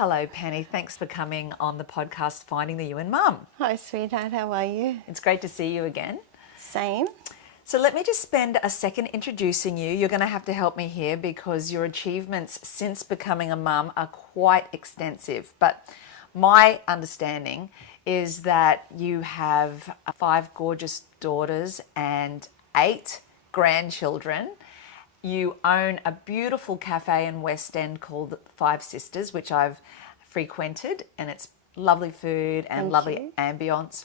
Hello, Penny. Thanks for coming on the podcast, Finding the You and Mum. Hi, sweetheart. How are you? It's great to see you again. Same. So let me just spend a second introducing you. You're going to have to help me here because your achievements since becoming a mum are quite extensive. But my understanding is that you have 5 gorgeous daughters and 8 grandchildren. You own a beautiful cafe in West End called Five Sisters, which I've frequented, and it's lovely food and lovely ambience.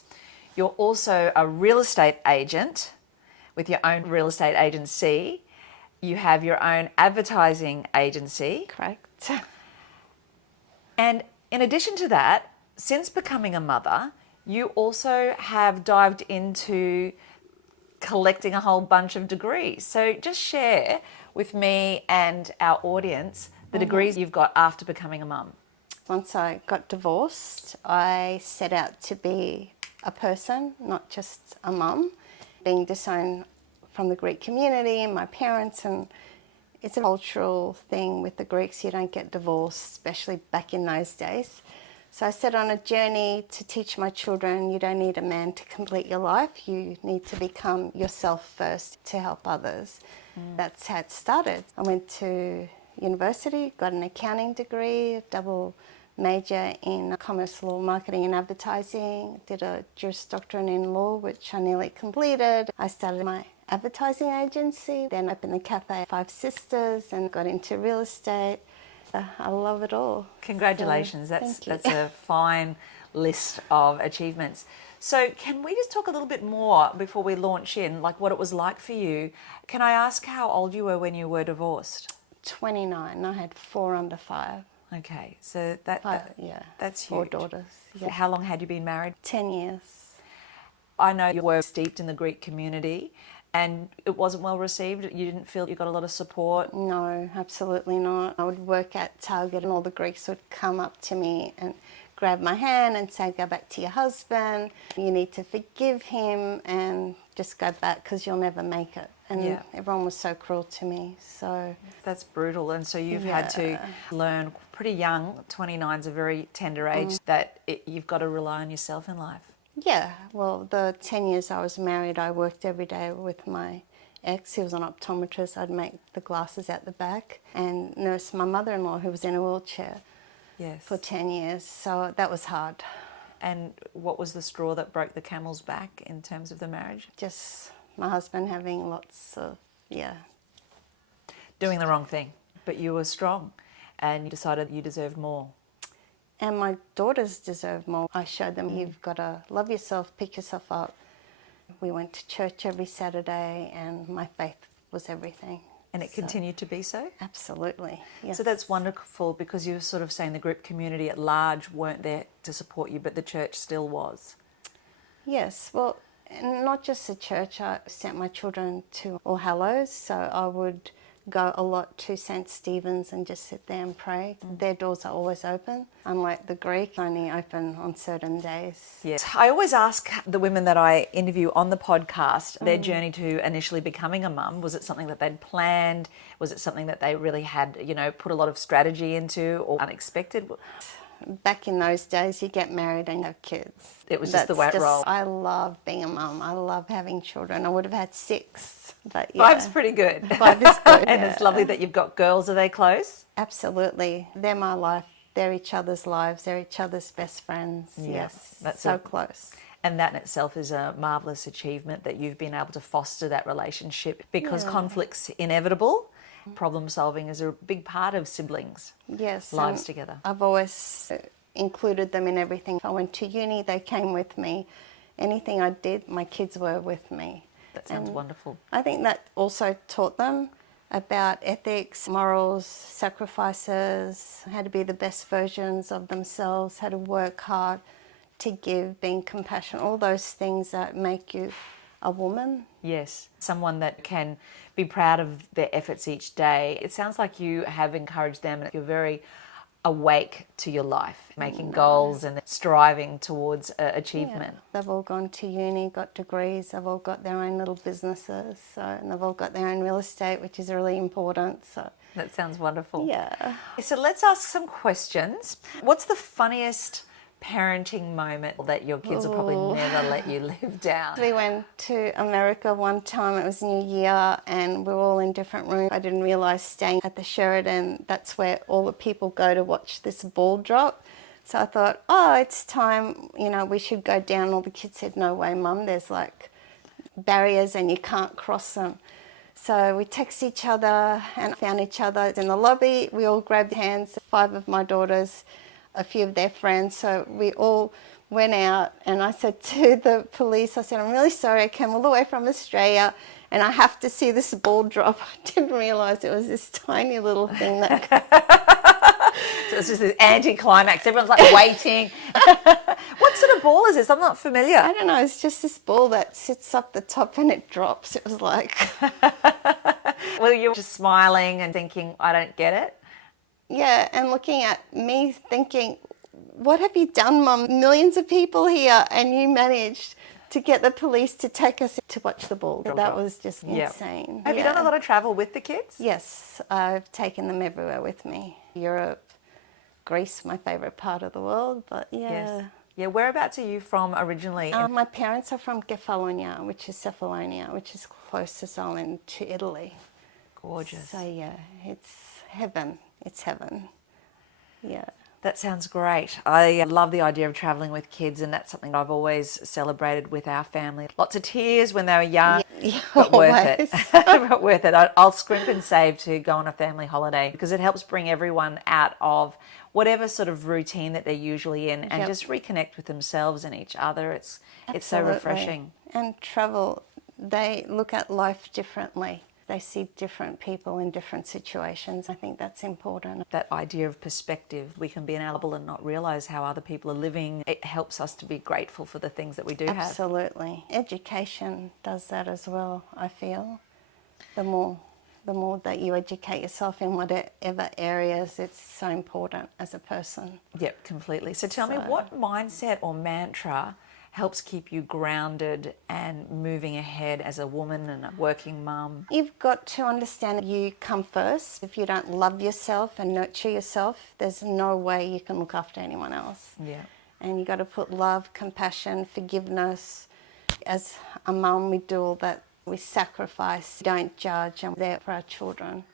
You're also a real estate agent with your own real estate agency. You have your own advertising agency. Correct. And in addition to that, since becoming a mother, you also have dived into collecting a whole bunch of degrees. So just share with me and our audience the degrees you've got after becoming a mum. Once I got divorced, I set out to be a person, not just a mum. Being disowned from the Greek community and my parents, and it's a cultural thing with the Greeks. You don't get divorced, especially back in those days. So I set on a journey to teach my children you don't need a man to complete your life. You need to become yourself first to help others. That's how it started. I went to university, got an accounting degree, double major in commerce law, marketing and advertising, did a Juris Doctorate in law, which I nearly completed. I started my advertising agency, then opened the cafe Five Sisters and got into real estate. I love it all. Congratulations. So, that's a fine list of achievements. So can we just talk a little bit more before we launch in, like what it was like for you? Can I ask how old you were when you were divorced? 29. I had 4 under 5. Okay, so that's 4 huge. daughters. Yeah. How long had you been married? 10 years. I know you were steeped in the Greek community and it wasn't well received. You didn't feel you got a lot of support? No, absolutely not. I would work at Target and all the Greeks would come up to me and grab my hand and say, go back to your husband. You need to forgive him and just go back because you'll never make it. And everyone was so cruel to me. So that's brutal. And so you've had to learn pretty young, 29 is a very tender age, that you've got to rely on yourself in life. Yeah, well, the 10 years I was married, I worked every day with my ex. He was an optometrist. I'd make the glasses out the back and nurse my mother-in-law who was in a wheelchair for 10 years. So that was hard. And what was the straw that broke the camel's back in terms of the marriage? Just my husband having lots of, doing the wrong thing. But you were strong and you decided you deserved more. And my daughters deserve more. I showed them you've got to love yourself, pick yourself up. We went to church every Saturday and my faith was everything. And it continued to be so? Absolutely, yes. So that's wonderful because you were sort of saying the group community at large weren't there to support you, but the church still was. Yes, well, not just the church. I sent my children to All Hallows, so I would go a lot to St. Stephen's and just sit there and pray. Their doors are always open, unlike the Greek, only open on certain days. Yes. I always ask the women that I interview on the podcast their journey to initially becoming a mum. Was it something that they'd planned? Was it something that they really had, put a lot of strategy into or unexpected? Back in those days, you get married and have kids. It was just the way it rolled. I love being a mum. I love having children. I would have had 6, but 5's pretty good. 5 is good. And it's lovely that you've got girls. Are they close? Absolutely. They're my life. They're each other's lives. They're each other's best friends. Yes, that's so close. And that in itself is a marvellous achievement that you've been able to foster that relationship because conflict's inevitable. Problem solving is a big part of siblings' lives together. I've always included them in everything. If I went to uni, they came with me. Anything I did, my kids were with me. That sounds wonderful. I think that also taught them about ethics, morals, sacrifices, how to be the best versions of themselves, how to work hard, to give, being compassionate, all those things that make you a woman. Yes, someone that can be proud of their efforts each day. It sounds like you have encouraged them and you're very awake to your life, making goals and striving towards achievement. Yeah. They've all gone to uni, got degrees, they've all got their own little businesses, and they've all got their own real estate, which is really important. So That sounds wonderful. Yeah. So let's ask some questions. What's the funniest parenting moment that your kids will probably never let you live down? We went to America one time, it was New Year, and we were all in different rooms. I didn't realise staying at the Sheraton, that's where all the people go to watch this ball drop. So I thought, oh, it's time, you know, we should go down. All the kids said, no way, Mum, there's like barriers and you can't cross them. So we text each other and found each other in the lobby. We all grabbed hands, 5 of my daughters, a few of their friends. So we all went out, and I said to the police, I said, I'm really sorry, I came all the way from Australia and I have to see this ball drop. I didn't realise it was this tiny little thing that... So it's just this anticlimax. Everyone's like waiting. What sort of ball is this? I'm not familiar. I don't know, it's just this ball that sits up the top and it drops. It was like... Well, you're just smiling and thinking, I don't get it. Yeah, and looking at me thinking, what have you done, Mum? Millions of people here, and you managed to get the police to take us to watch the ball. That was just insane. Have you done a lot of travel with the kids? Yes, I've taken them everywhere with me. Europe, Greece, my favourite part of the world, but yeah. Yes. Yeah, whereabouts are you from originally? My parents are from Kefalonia, which is Cephalonia, which is closest island to Italy. Gorgeous. So yeah, it's heaven. It's heaven. Yeah. That sounds great. I love the idea of travelling with kids, and that's something I've always celebrated with our family. Lots of tears when they were young, but worth it. But worth it. I'll scrimp and save to go on a family holiday because it helps bring everyone out of whatever sort of routine that they're usually in and just reconnect with themselves and each other. It's so refreshing. And travel, they look at life differently. They see different people in different situations. I think that's important. That idea of perspective, we can be inalienable and not realise how other people are living. It helps us to be grateful for the things that we do have. Absolutely. Education does that as well, I feel. The more that you educate yourself in whatever areas, it's so important as a person. Yep, completely. So tell me, what mindset or mantra helps keep you grounded and moving ahead as a woman and a working mum? You've got to understand you come first. If you don't love yourself and nurture yourself, there's no way you can look after anyone else. Yeah. And you got to put love, compassion, forgiveness. As a mum, we do all that. We sacrifice, don't judge, and we're there for our children.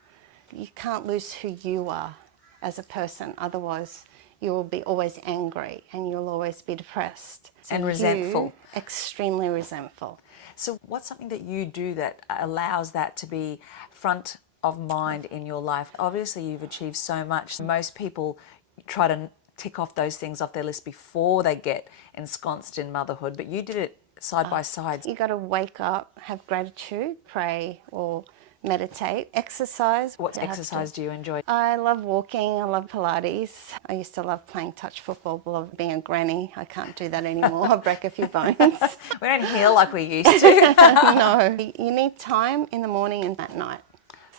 You can't lose who you are as a person, otherwise you will be always angry and you'll always be depressed. So and resentful. Extremely resentful. So what's something that you do that allows that to be front of mind in your life? Obviously you've achieved so much. Most people try to tick off those things off their list before they get ensconced in motherhood, but you did it side by side. You got to wake up, have gratitude, pray or meditate, exercise. What exercise do you enjoy? I love walking, I love Pilates. I used to love playing touch football, love being a granny. I can't do that anymore, I break a few bones. We don't heal like we used to. No. You need time in the morning and at night.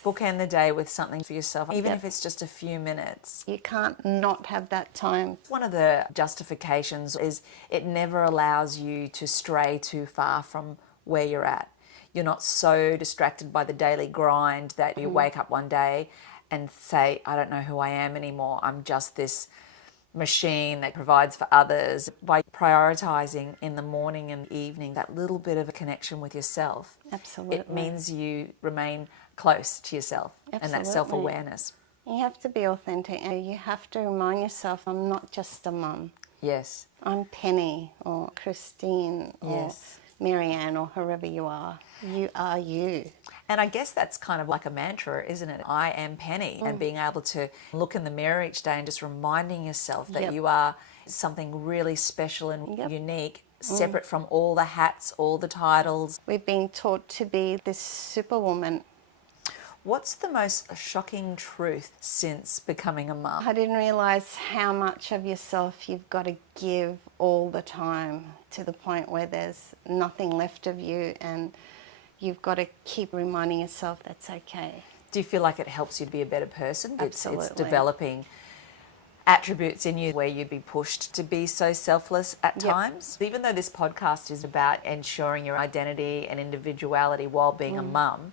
Bookend the day with something for yourself, even if it's just a few minutes. You can't not have that time. One of the justifications is it never allows you to stray too far from where you're at. You're not so distracted by the daily grind that you wake up one day and say, I don't know who I am anymore. I'm just this machine that provides for others. By prioritising in the morning and evening that little bit of a connection with yourself, Absolutely. it means you remain close to yourself. Absolutely. And that self-awareness. You have to be authentic and you have to remind yourself, I'm not just a mum. Yes. I'm Penny or Christine or Marianne or whoever you are. You are you. And I guess that's kind of like a mantra, isn't it? I am Penny. And being able to look in the mirror each day and just reminding yourself that you are something really special and unique, separate from all the hats, all the titles. We've been taught to be this superwoman. What's the most shocking truth since becoming a mum? I didn't realise how much of yourself you've got to give all the time, to the point where there's nothing left of you and you've got to keep reminding yourself that's okay. Do you feel like it helps you to be a better person? Absolutely. It's developing attributes in you where you'd be pushed to be so selfless at times. Even though this podcast is about ensuring your identity and individuality while being a mum,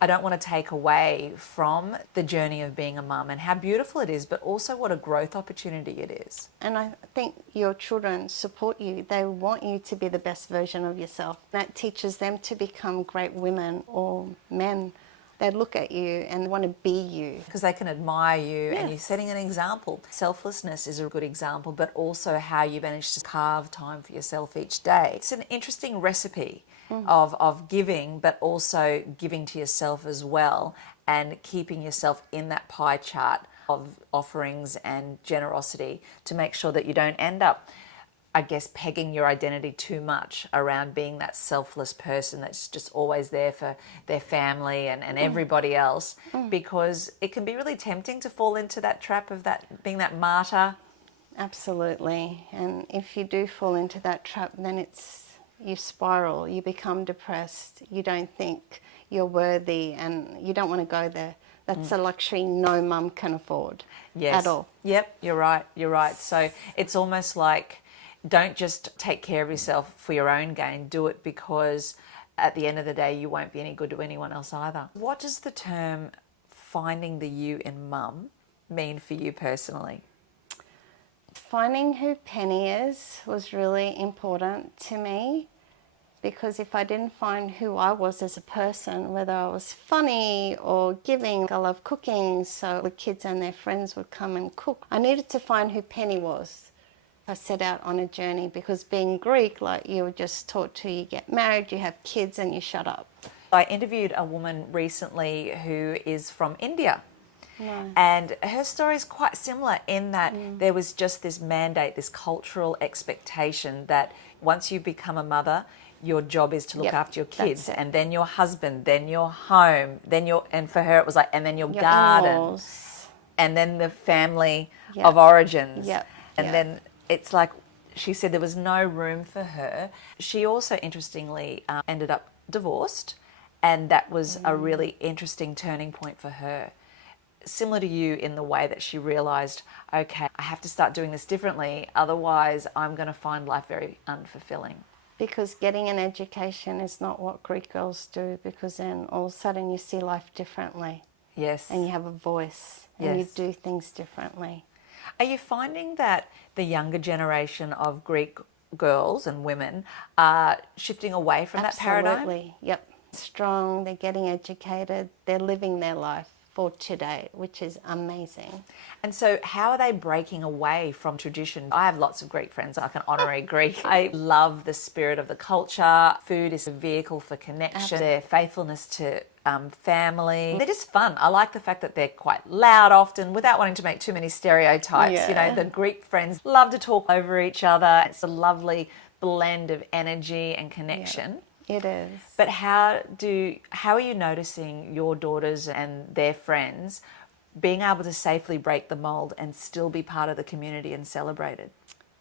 I don't want to take away from the journey of being a mum and how beautiful it is, but also what a growth opportunity it is. And I think your children support you. They want you to be the best version of yourself. That teaches them to become great women or men. They look at you and want to be you. Because they can admire you and you're Yes. setting an example. Selflessness is a good example, but also how you manage to carve time for yourself each day. It's an interesting recipe of giving, but also giving to yourself as well and keeping yourself in that pie chart of offerings and generosity to make sure that you don't end up, I guess, pegging your identity too much around being that selfless person that's just always there for their family and everybody else, because it can be really tempting to fall into that trap of that being that martyr. Absolutely. And if you do fall into that trap, then you spiral, you become depressed, you don't think you're worthy, and you don't want to go there. That's a luxury no mum can afford at all. Yep, you're right. So it's almost like, don't just take care of yourself for your own gain. Do it because at the end of the day, you won't be any good to anyone else either. What does the term finding the you in mum mean for you personally? Finding who Penny is was really important to me, because if I didn't find who I was as a person, whether I was funny or giving, I love cooking, so the kids and their friends would come and cook. I needed to find who Penny was. I set out on a journey, because being Greek, like, you were just taught to, you get married, you have kids, and you shut up. I interviewed a woman recently who is from India. Nice. And her story is quite similar in that there was just this mandate, this cultural expectation that once you become a mother, your job is to look after your kids, and then your husband, then your home, and for her it was like, and then your garden, in-laws. and then the family of origins. And then it's like, she said there was no room for her. She also, interestingly, ended up divorced, and that was a really interesting turning point for her. Similar to you in the way that she realised, okay, I have to start doing this differently, otherwise I'm going to find life very unfulfilling. Because getting an education is not what Greek girls do, because then all of a sudden you see life differently. Yes. And you have a voice, and you do things differently. Are you finding that the younger generation of Greek girls and women are shifting away from that paradigm? Absolutely, yep. Strong, they're getting educated, they're living their life for today, which is amazing. And so how are they breaking away from tradition? I have lots of Greek friends, like an honorary Greek. I love the spirit of the culture. Food is a vehicle for connection, their faithfulness to family. They're just fun. I like the fact that they're quite loud often, without wanting to make too many stereotypes. Yeah. You know, the Greek friends love to talk over each other. It's a lovely blend of energy and connection. It is. But how are you noticing your daughters and their friends being able to safely break the mold and still be part of the community and celebrated?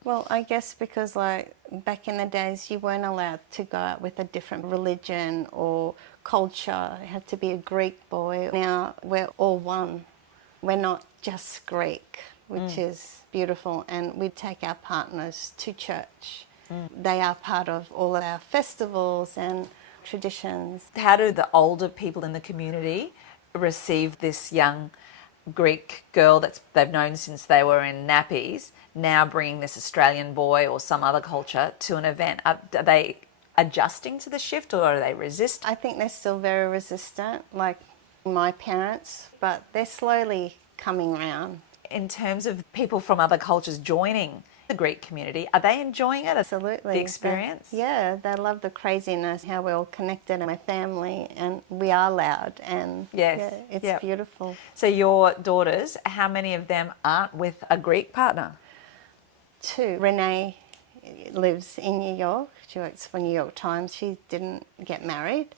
Well, I guess because, like, back in the days, you weren't allowed to go out with a different religion or culture. It had to be a Greek boy. Now we're all one. We're not just Greek, which is beautiful. And we take our partners to church. They are part of all of our festivals and traditions. How do the older people in the community receive this young Greek girl that they've known since they were in nappies, now bringing this Australian boy or some other culture to an event? Are they adjusting to the shift, or are they resistant? I think they're still very resistant, like my parents, but they're slowly coming around. In terms of people from other cultures joining the Greek community, are they enjoying it? Absolutely. The experience? They love the craziness, how we're all connected and a family, and we are loud, and it's beautiful. So your daughters, how many of them aren't with a Greek partner? 2. Renee lives in New York. She works for New York Times. She didn't get married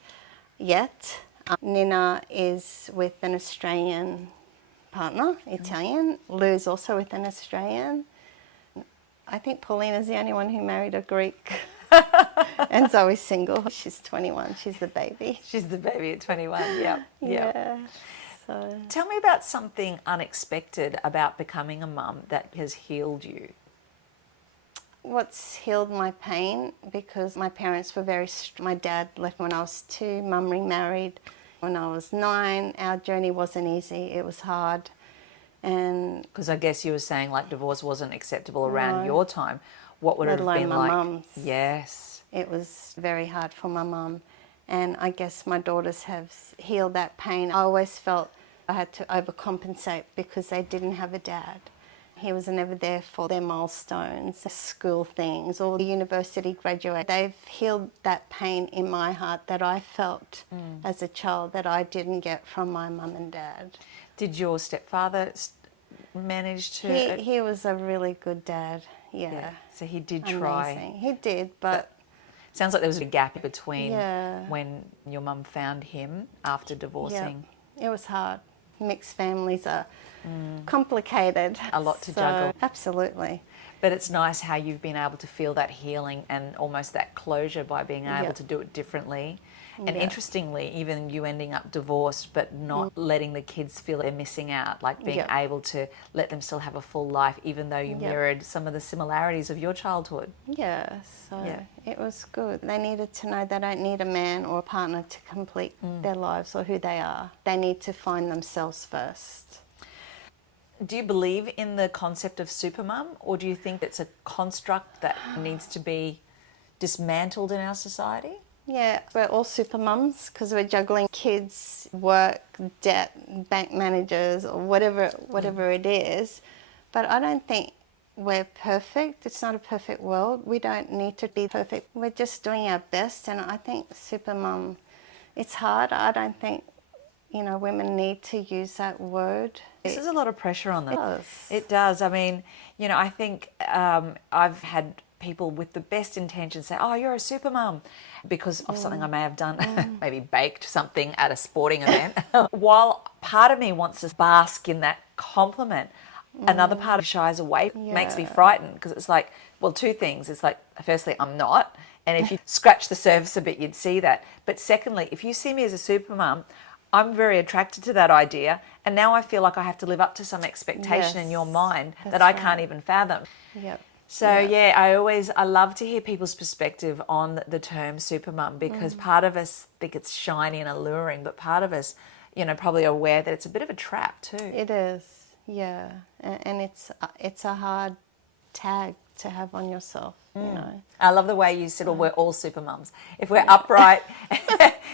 yet. Nina is with an Australian partner, Italian. Lou's also with an Australian. I think Paulina's the only one who married a Greek. And Zoe's single. She's 21. She's the baby. She's the baby at 21, yeah. So Tell me about something unexpected about becoming a mum that has healed you. what's healed my pain, because my parents were my dad left when I was 2, mum remarried when I was 9. Our journey wasn't easy, it was hard. And Because I guess you were saying like divorce wasn't acceptable around No. your time. What would it Let have alone been my like? mum's. Yes. it was very hard for my mum. And I guess my daughters have healed that pain. I always felt I had to overcompensate because they didn't have a dad. He was never there for their milestones, school things, or the university graduate. They've healed that pain in my heart that I felt as a child that I didn't get from my mum and dad. Did your stepfather manage to? He was a really good dad, yeah. So he did try. Amazing. He did, but Sounds like there was a gap between Yeah. when your mum found him after divorcing. it was hard. Mixed families are complicated. A lot to So, juggle. Absolutely. But it's nice how you've been able to feel that healing and almost that closure by being able Yep. to do it differently. And Yep. interestingly, even you ending up divorced, but not letting the kids feel they're missing out, like being Yep. able to let them still have a full life, even though you Yep. mirrored some of the similarities of your childhood. Yeah, so Yeah. it was good. They needed to know they don't need a man or a partner to complete their lives or who they are. They need to find themselves first. Do you believe in the concept of supermum, or do you think it's a construct that needs to be dismantled in our society? Yeah, we're all super mums because we're juggling kids, work, debt, bank managers, or whatever it is. But I don't think we're perfect. It's not a perfect world. We don't need to be perfect. We're just doing our best. And I think super mum, it's hard. I don't think, women need to use that word. This is a lot of pressure on them. It does. It does. I mean, I think I've had people with the best intentions say, "Oh, you're a super mum," because of something I may have done, maybe baked something at a sporting event. While part of me wants to bask in that compliment, another part of shies away, makes me Yeah. frightened, because it's like, well, two things. It's like, firstly, I'm not. And if you scratch the surface a bit, you'd see that. But secondly, if you see me as a super mum, I'm very attracted to that idea. And now I feel like I have to live up to some expectation in Yes, your mind that that's I can't right. even fathom. Yep. So I love to hear people's perspective on the term supermum, because part of us think it's shiny and alluring, but part of us, probably are aware that it's a bit of a trap too. It is, yeah. And it's a hard tag to have on yourself, I love the way you said, well, we're all supermums. If we're upright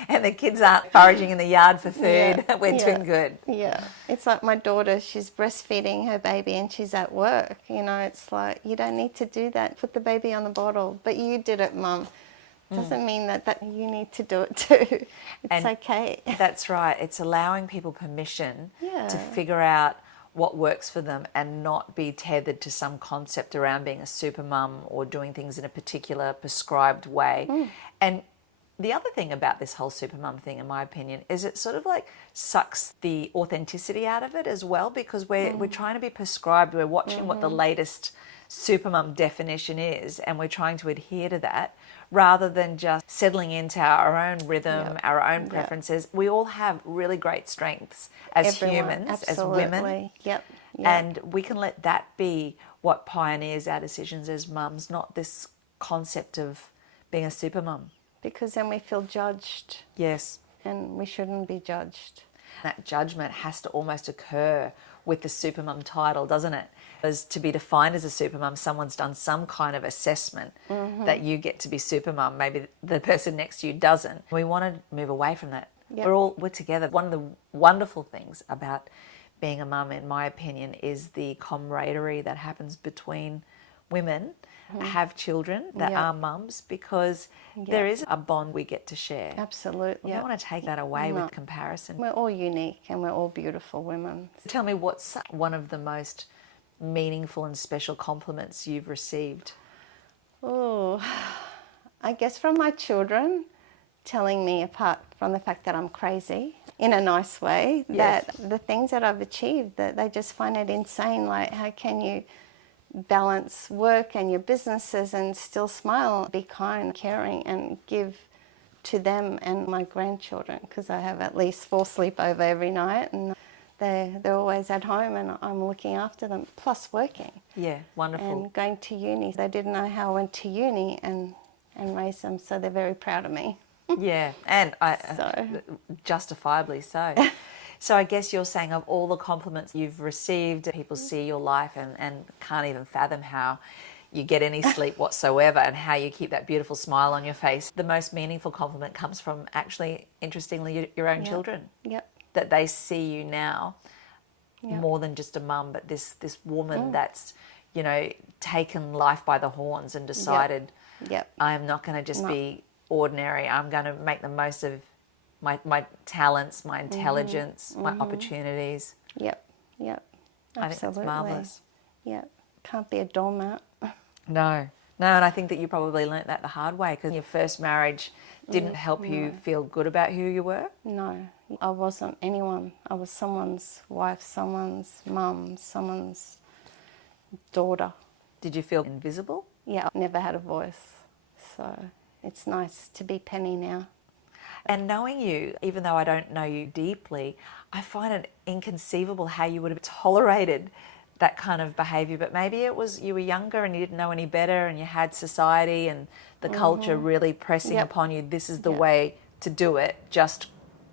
and the kids aren't foraging in the yard for food, we're doing good. Yeah. It's like my daughter, she's breastfeeding her baby and she's at work. It's like, you don't need to do that. Put the baby on the bottle. But you did it, Mum. Doesn't mean that you need to do it too. It's okay. That's right. It's allowing people permission Yeah. to figure out what works for them and not be tethered to some concept around being a super mum or doing things in a particular prescribed way. And the other thing about this whole super mum thing, in my opinion, is it sort of like sucks the authenticity out of it as well, because we're trying to be prescribed. We're watching what the latest super mum definition is, and we're trying to adhere to that, rather than just settling into our own rhythm, our own preferences. We all have really great strengths as humans, as women. Absolutely. Yep. And we can let that be what pioneers our decisions as mums, not this concept of being a super mum. Because then we feel judged, Yes. and we shouldn't be judged. That judgment has to almost occur with the supermum title, doesn't it? As to be defined as a supermum, someone's done some kind of assessment that you get to be supermum. Maybe the person next to you doesn't. We want to move away from that. Yep. We're together. One of the wonderful things about being a mum, in my opinion, is the camaraderie that happens between women have children that Yep. are mums, because there is a bond we get to share. Absolutely. We don't want to take that away No. with comparison. We're all unique and we're all beautiful women. Tell me, what's one of the most meaningful and special compliments you've received? Oh, I guess from my children telling me, apart from the fact that I'm crazy in a nice way, Yes. that the things that I've achieved, that they just find it insane. Like, how can you balance work and your businesses and still smile, be kind, caring, and give to them and my grandchildren, because I have at least 4 sleepover every night, and they're always at home and I'm looking after them, plus working. Yeah, wonderful. And going to uni. They didn't know how I went to uni and raised them, so they're very proud of me. Yeah, and So. justifiably so. So I guess you're saying of all the compliments you've received, people see your life and can't even fathom how you get any sleep whatsoever and how you keep that beautiful smile on your face. The most meaningful compliment comes from actually, interestingly, your own children. Yep. That they see you now more than just a mum, but this woman that's, you know, taken life by the horns and decided, Yep. I am not going to just be ordinary. I'm going to make the most of my talents, my intelligence, my opportunities. Yep. Yep. Absolutely. I think that's marvellous. Yep. Can't be a doormat. No, and I think that you probably learnt that the hard way because your first marriage didn't help you feel good about who you were. No, I wasn't anyone. I was someone's wife, someone's mum, someone's daughter. Did you feel invisible? Yeah, I never had a voice. So it's nice to be Penny now. And knowing you, even though I don't know you deeply, I find it inconceivable how you would have tolerated that kind of behaviour. But maybe it was you were younger and you didn't know any better and you had society and the culture really pressing upon you, this is the way to do it, just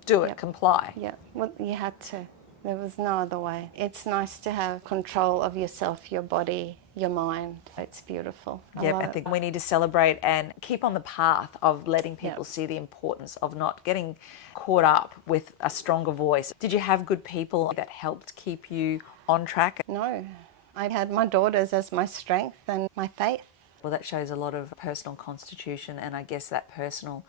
do it, comply. Yeah, well, you had to. There was no other way. It's nice to have control of yourself, your body, your mind. It's beautiful. I think we need to celebrate and keep on the path of letting people see the importance of not getting caught up with a stronger voice. Did you have good people that helped keep you on track? No, I had my daughters as my strength and my faith. Well, that shows a lot of personal constitution and I guess that personal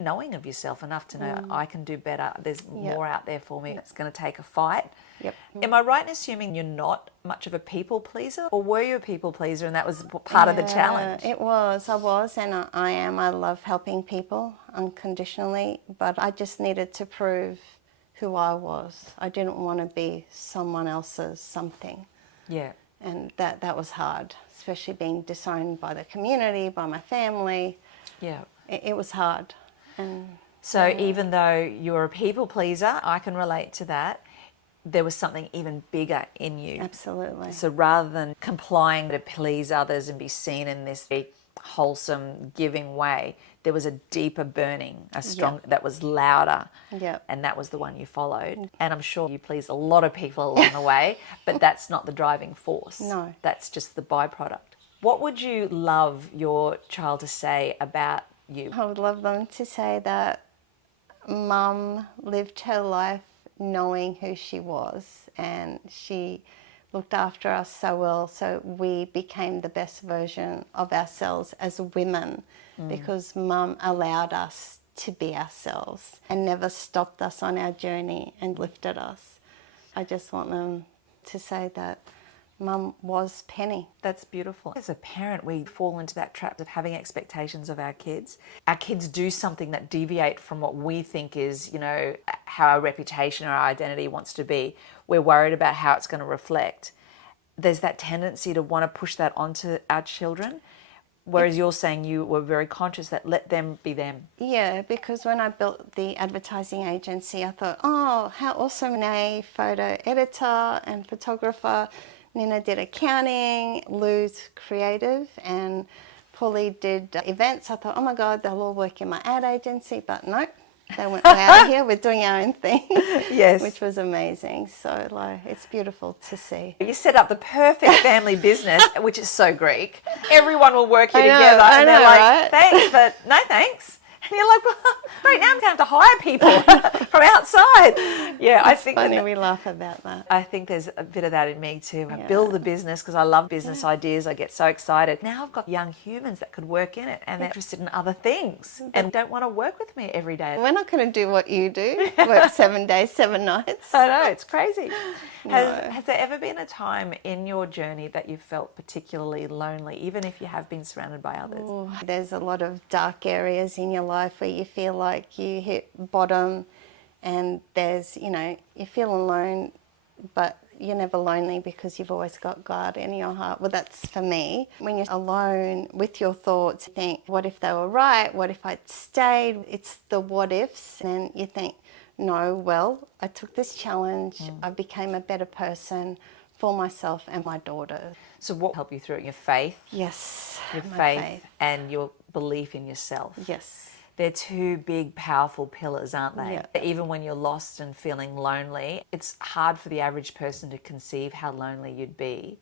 knowing of yourself enough to know I can do better. There's more out there for me. It's going to take a fight. Yep. Am I right in assuming you're not much of a people pleaser, or were you a people pleaser and that was part of the challenge? I was, and I am. I love helping people unconditionally, but I just needed to prove who I was. I didn't want to be someone else's something. Yeah. And that was hard, especially being disowned by the community, by my family. Yeah. It was hard. And so even though you're a people pleaser, I can relate to that, there was something even bigger in you. Absolutely. So rather than complying to please others and be seen in this wholesome, giving way, there was a deeper burning, a strong that was louder. Yep. And that was the one you followed. And I'm sure you pleased a lot of people along the way, but that's not the driving force. No. That's just the byproduct. What would you love your child to say about you? I would love them to say that Mum lived her life knowing who she was, and she looked after us so well, so we became the best version of ourselves as women because Mum allowed us to be ourselves and never stopped us on our journey and lifted us. I just want them to say that Mum was Penny. That's beautiful. As a parent, we fall into that trap of having expectations of our kids. Our kids do something that deviate from what we think is, you know, how our reputation or our identity wants to be. We're worried about how it's going to reflect. There's that tendency to want to push that onto our children, whereas you're saying you were very conscious that let them be them. Yeah, because when I built the advertising agency, I thought, oh, how awesome, Renee, photo editor and photographer. Nina did accounting, Lou's creative, and Paulie did events. I thought, oh my God, they'll all work in my ad agency, but no, they went way out of here. We're doing our own thing. Yes. Which was amazing. So like, it's beautiful to see. You set up the perfect family business, which is so Greek. Everyone will work here together. I And know, they're like, right? thanks, but no thanks. And you're like, well, great, now I'm going to have to hire people from outside. Yeah, I think funny, we laugh about that. I think there's a bit of that in me too. I build the business because I love business ideas. I get so excited. Now I've got young humans that could work in it and they're interested in other things and don't want to work with me every day. We're not going to do what you do, work 7 days, 7 nights. I know, it's crazy. No. Has there ever been a time in your journey that you felt particularly lonely, even if you have been surrounded by others? Ooh, there's a lot of dark areas in your life where you feel like you hit bottom and there's, you know, you feel alone, but you're never lonely because you've always got God in your heart. Well, that's for me. When you're alone with your thoughts, you think, what if they were right? What if I'd stayed? It's the what ifs. And you think, no, well, I took this challenge, I became a better person for myself and my daughter. So what helped you through it? Your faith? Yes, Your my faith and your belief in yourself. Yes. They're two big, powerful pillars, aren't they? Yeah. Even when you're lost and feeling lonely, it's hard for the average person to conceive how lonely you'd be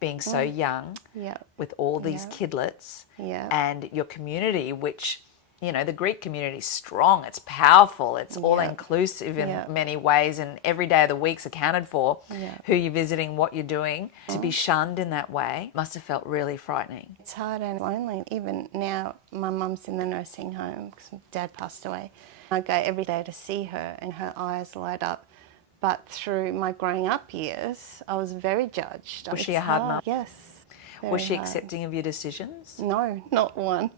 being so young Yeah. with all these Yeah. kidlets Yeah. and your community, which, you know, the Greek community is strong, it's powerful, it's all inclusive in many ways, and every day of the week's accounted for, who you're visiting, what you're doing. To be shunned in that way must have felt really frightening. It's hard and lonely. Even now, my mum's in the nursing home because Dad passed away. I go every day to see her and her eyes light up. But through my growing up years, I was very judged. Was she a hard mum? Yes. Was she very hard. accepting of your decisions? No, not one.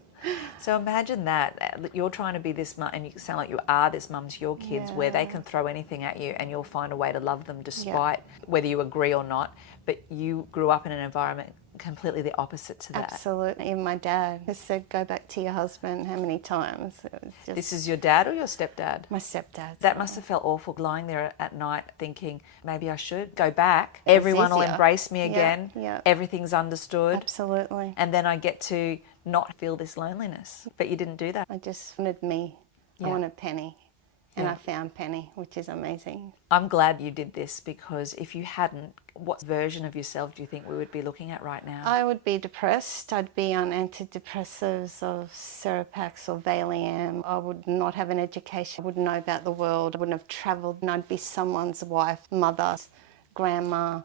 So imagine that you're trying to be this mum, and you sound like you are this mum to your kids, where they can throw anything at you and you'll find a way to love them despite whether you agree or not. But you grew up in an environment completely the opposite to that. Absolutely. Even my dad has said, go back to your husband how many times. It was just This is your dad or your stepdad? my stepdad. That must have felt awful, lying there at night thinking, maybe I should go back. Everyone will easier. embrace me again. Yeah. Everything's understood. Absolutely. And then I get to not feel this loneliness. But you didn't do that. I just wanted me. I wanted Penny. And I found Penny, which is amazing. I'm glad you did this, because if you hadn't, what version of yourself do you think we would be looking at right now? I would be depressed. I'd be on antidepressants of Seropax or Valium. I would not have an education. I wouldn't know about the world. I wouldn't have travelled. And I'd be someone's wife, mother, grandma.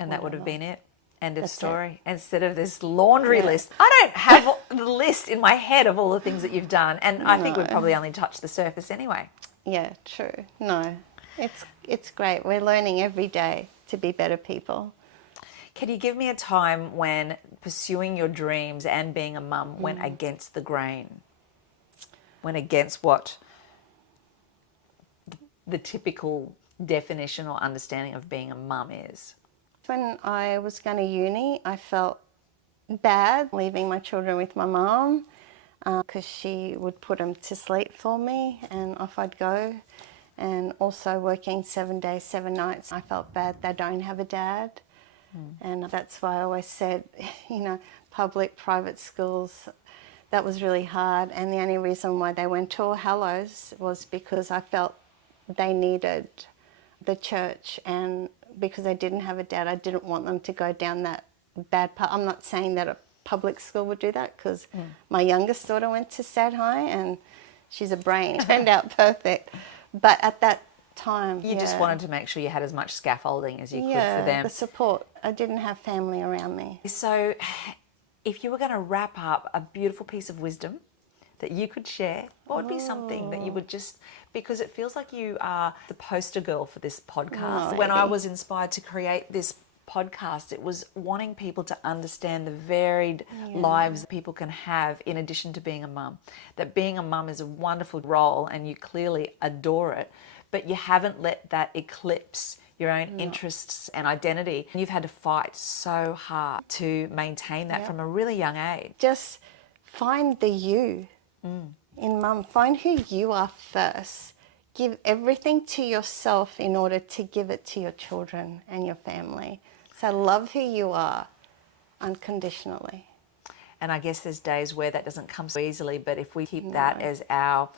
And that would have been it. End of That's story. Instead of this laundry list. I don't have the list in my head of all the things that you've done. And I think we've probably only touched the surface anyway. Yeah, true. No, it's great. We're learning every day to be better people. Can you give me a time when pursuing your dreams and being a mum went against the grain? Went against what the typical definition or understanding of being a mum is? When I was going to uni, I felt bad leaving my children with my mum because she would put them to sleep for me and off I'd go. And also working 7 days, 7 nights, I felt bad they don't have a dad. And that's why I always said, you know, public, private schools, that was really hard. And the only reason why they went to All Hallows was because I felt they needed the church, and because they didn't have a dad, I didn't want them to go down that bad path. I'm not saying that a public school would do that, because my youngest daughter went to Sad High and she's a brain, turned out perfect. But at that time, You just wanted to make sure you had as much scaffolding as you could for them. the support. I didn't have family around me. So if you were going to wrap up a beautiful piece of wisdom that you could share, what would be something that you would just, because it feels like you are the poster girl for this podcast. When I was inspired to create this podcast, it was wanting people to understand the varied lives that people can have in addition to being a mum. That being a mum is a wonderful role and you clearly adore it, but you haven't let that eclipse your own interests and identity. You've had to fight so hard to maintain that from a really young age. Just find the you in mum. Find who you are first. Give everything to yourself in order to give it to your children and your family. So love who you are unconditionally. And I guess there's days where that doesn't come so easily, but if we keep that as our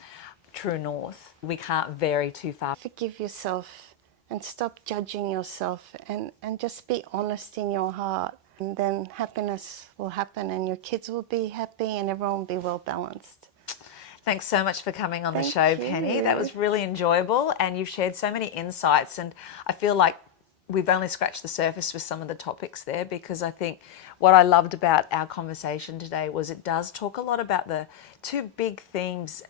true north, we can't vary too far. Forgive yourself and stop judging yourself, and just be honest in your heart. And then happiness will happen and your kids will be happy and everyone will be well balanced. Thanks so much for coming on the Thank show, you. Penny. That was really enjoyable, and you've shared so many insights, and I feel like we've only scratched the surface with some of the topics there, because I think what I loved about our conversation today was it does talk a lot about the two big themes,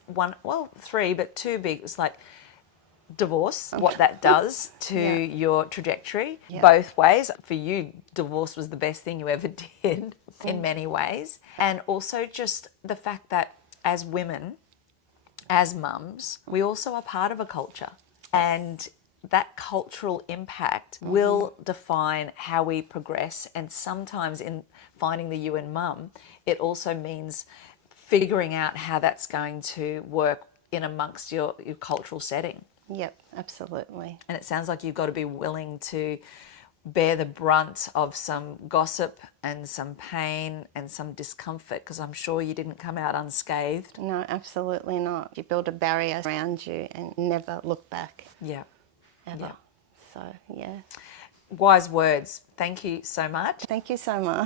three, but two big. It was like divorce, what that does to your trajectory, both ways. For you, divorce was the best thing you ever did in many ways. And also just the fact that as women, as mums, we also are part of a culture. And that cultural impact will define how we progress. And sometimes in finding the you in mum, it also means figuring out how that's going to work in amongst your cultural setting. Yep, absolutely. And it sounds like you've got to be willing to bear the brunt of some gossip and some pain and some discomfort, because I'm sure you didn't come out unscathed. No, absolutely not. You build a barrier around you and never look back, Yeah. ever. Yeah. So, yeah. Wise words. Thank you so much. Thank you so much.